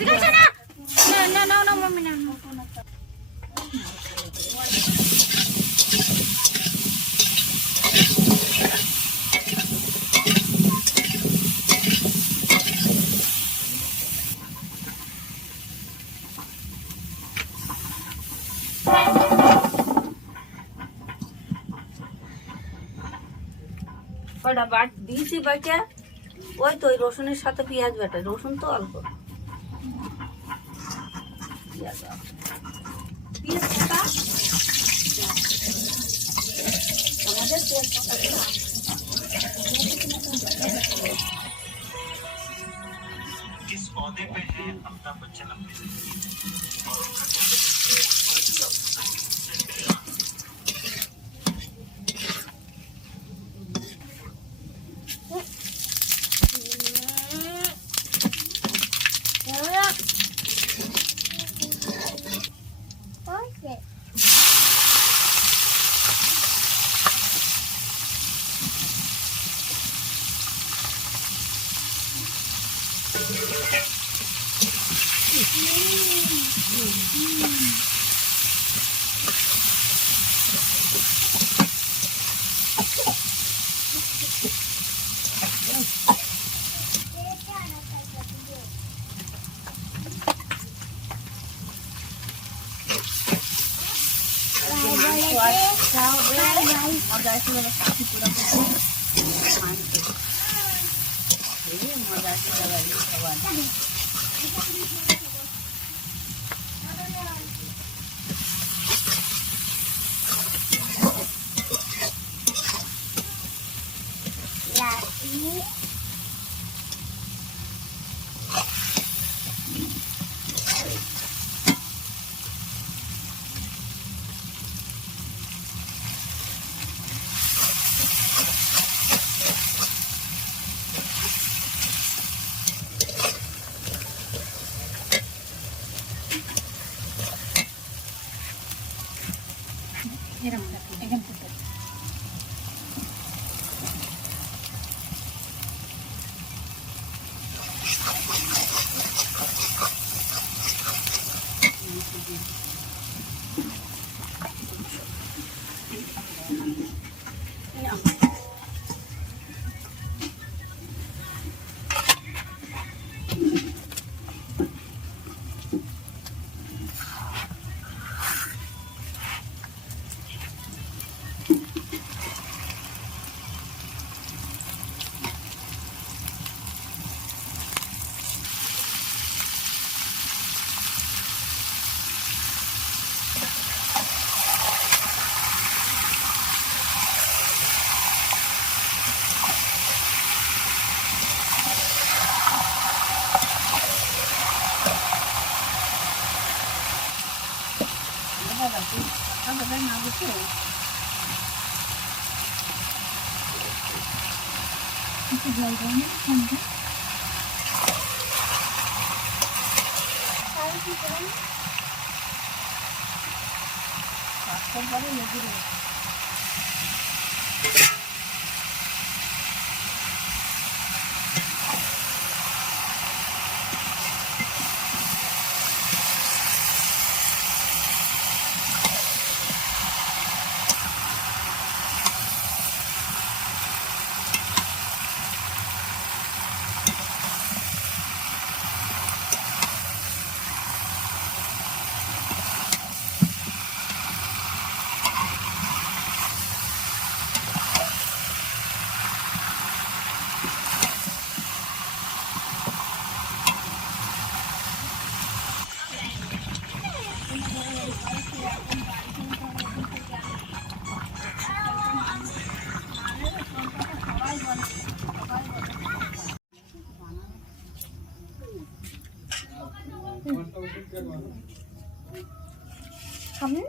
না মাম্মি না কটা বাট দিয়েছি বাটা ওই তো ওই রসুনের সাথে পেঁয়াজ বাটা রসুন তো অল্প इस पौधे पे है अमिताभ बच्चन अपनी খাবেন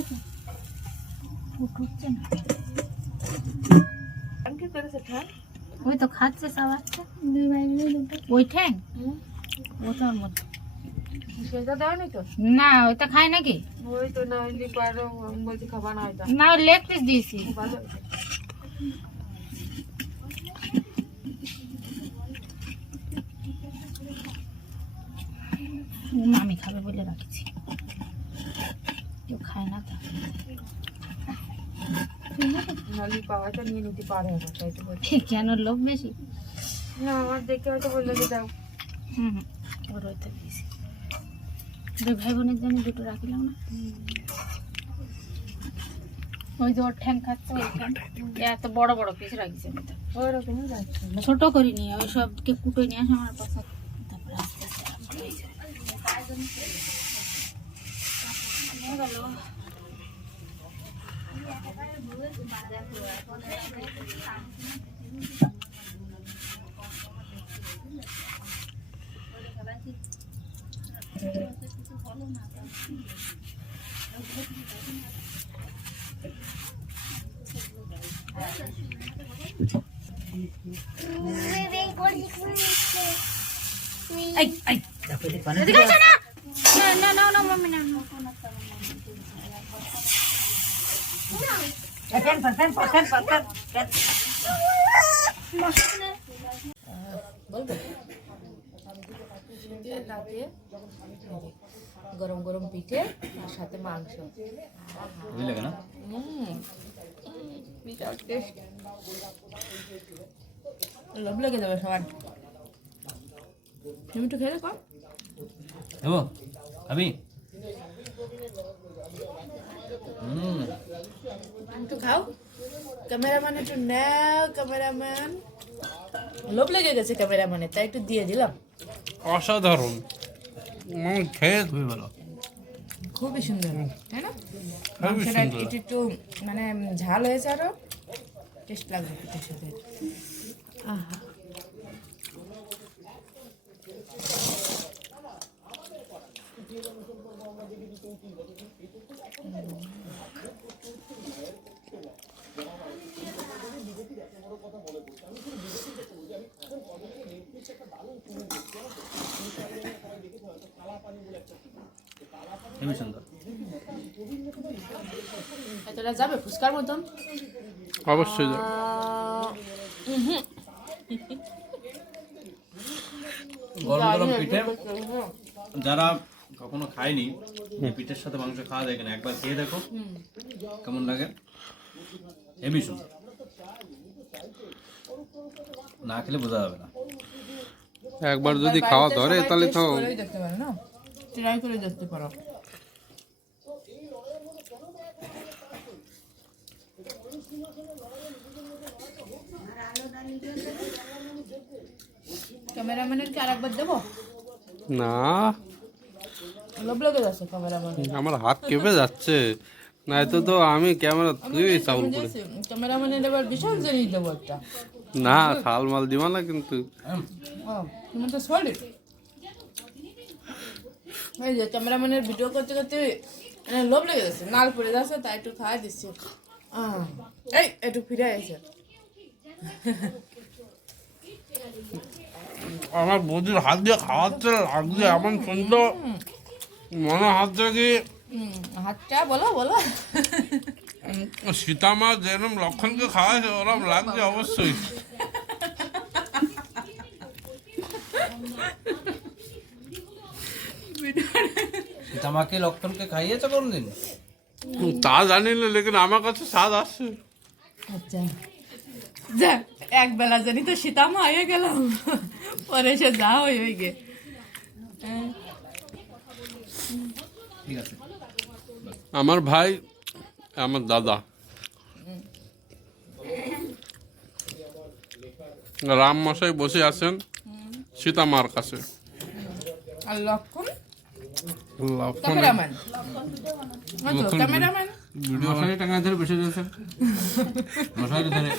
হয়েছে উঠছে না। কি করেছে ঠ্যাং? ওই তো খাচ্ছে চাবাচ্ছে দুই ভাই মিলে দুটো। ওই ঠ্যাং ওটার মধ্যে সেটা দেওয়া তো না, ওইটা খায় নাকি? ওই তো না হইলে পারো বলছি খাবার না ওইটা না, ওই লেগ পিস দিয়েছি। ভালো আমি খাবে বলে রাখছি, কেউ খায় না তো। নালি পাওয়াটা নিয়ে নিতে পারে না তাই তো বলছি। কেন লোভ বেশি? না আমার দেখে হয়তো বললো যে দাও হুম, ওর ওইটা দিয়েছি। দুই ভাই বোনের জন্য দুটো রাখিলাম না। ওই যে ওর ঠ্যাং খাচ্ছে, ওই ঠ্যাং এত বড় বড় পিস রাখিছে আমি তো। ওরকমই যাচ্ছে ছোট করিনি, ওই সবকে কুটোই নিয়ে আসে আমার পাশে। তারপরে আস্তে আস্তে আরম্ভ হয়ে যাবে। হয়ে গেল। এই এই এদিকে আসো না। না না না মাম্মি না না। গরম গরম পিঠে আর সাথে মাংস লাগে না? বিশাল টেস্ট, লোভ লেগে যাবে সবার। তুমি একটু খেয়ে দেখো। দেবো খাবি? একটু খাও, ক্যামেরাম্যান একটু নাও। ক্যামেরাম্যান লোভ লেগে গেছে ক্যামেরাম্যানের, তাই একটু দিয়ে দিলাম। অসাধারণ, খেয়ে খুবই ভালো, খুবই সুন্দর, তাই না? খুবই মাংসটা সুন্দর। একটু একটু মানে ঝাল হয়েছে, আরো টেস্ট লাগবে পিঠের সাথে। আহা, খুবই সুন্দর। এতটা যাবে ফুচকার মতন? অবশ্যই গরম গরম পিঠে যারা কখনো খায়নি, এই পিঠের সাথে মাংস খাওয়া যায় কিনা একবার খেয়ে দেখো কেমন লাগে। হেবি সুন্দর, না খেলে বোঝা যাবে না। একবার যদি খাওয়া ধরে তাহলে তো দেখতে পারো না, ট্রাই করে দেখতে পারো। ক্যামেরাম্যানের কি আরেকবার দেবো? না, লোভ লেগে যাচ্ছে ক্যামেরাম্যান। আমার হাত কেঁপে যাচ্ছে, নয়তো তো আমি ক্যামেরা তুই চাউল করে ক্যামেরাম্যানের এবার বিশাল জিনিস দেবো একটা। না থাল মাল দিবা না কিন্তু। ও, তুমি তো সরি। এই যে ক্যামেরাম্যানের ভিডিও করতে করতে লোভ লেগে যাচ্ছে, নাল পড়ে যাচ্ছে, তাই একটু খাওয়াই দিচ্ছি। এই একটু ফিরে এসে আমার বৌদির হাত দিয়ে খাওয়াচ্ছে, লাগছে এমন সুন্দর, মনে হচ্ছে কি হাতটা বলো বলো। সীতা মা যেরকম লক্ষণকে খাওয়াছে ওরকম লাগছে অবশ্যই। আমাকে লক্ষণকে খাইয়েছো কোনদিন? তা জানি না, লেকিন আমার কাছে স্বাদ আসছে। আচ্ছা যা, এক বেলা জানি তো সীতামা হয়ে গেলাম, পরে সে যা হয়ে গে। ঠিক আছে, আমার ভাই, আমার দাদা রাম মশাই বসে আছেন সীতা মার কাছে। আর লক্ষণ লক্ষণ ক্যামেরাম্যান, ক্যামেরাম্যান মশারি টাকা ধরে বসে রয়েছে, মশারি ধরে।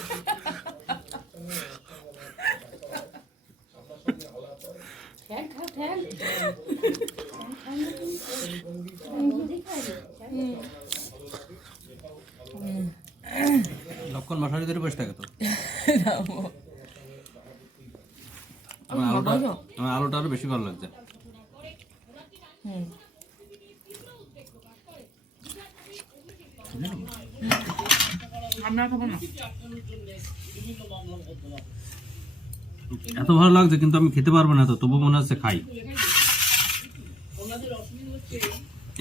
কোন মশারি ধরে বসে থাকে তো আমার আলুটা আরো বেশি ভালো লাগছে। হুম আমরা খাবো না। এত ভালো লাগছে কিন্তু আমি খেতে পারবো না, তো তবু মনে হচ্ছে খাই।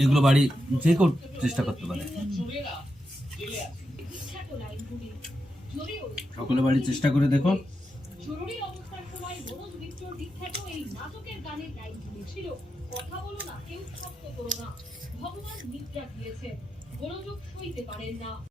এগুলো বাড়ি যে কেউ চেষ্টা করতে পারে, সকলে বাড়ি চেষ্টা করে দেখো। জরুরি অবস্থার সময় মনোজ মিত্রর বিখ্যাত এই নাটকের গানের লাইনগুলি ছিল, কথা বলো না, কেউ শব্দ করো না, ভগবান নিদ্রা দিয়েছে, গোলযোগ সইতে পারেন না।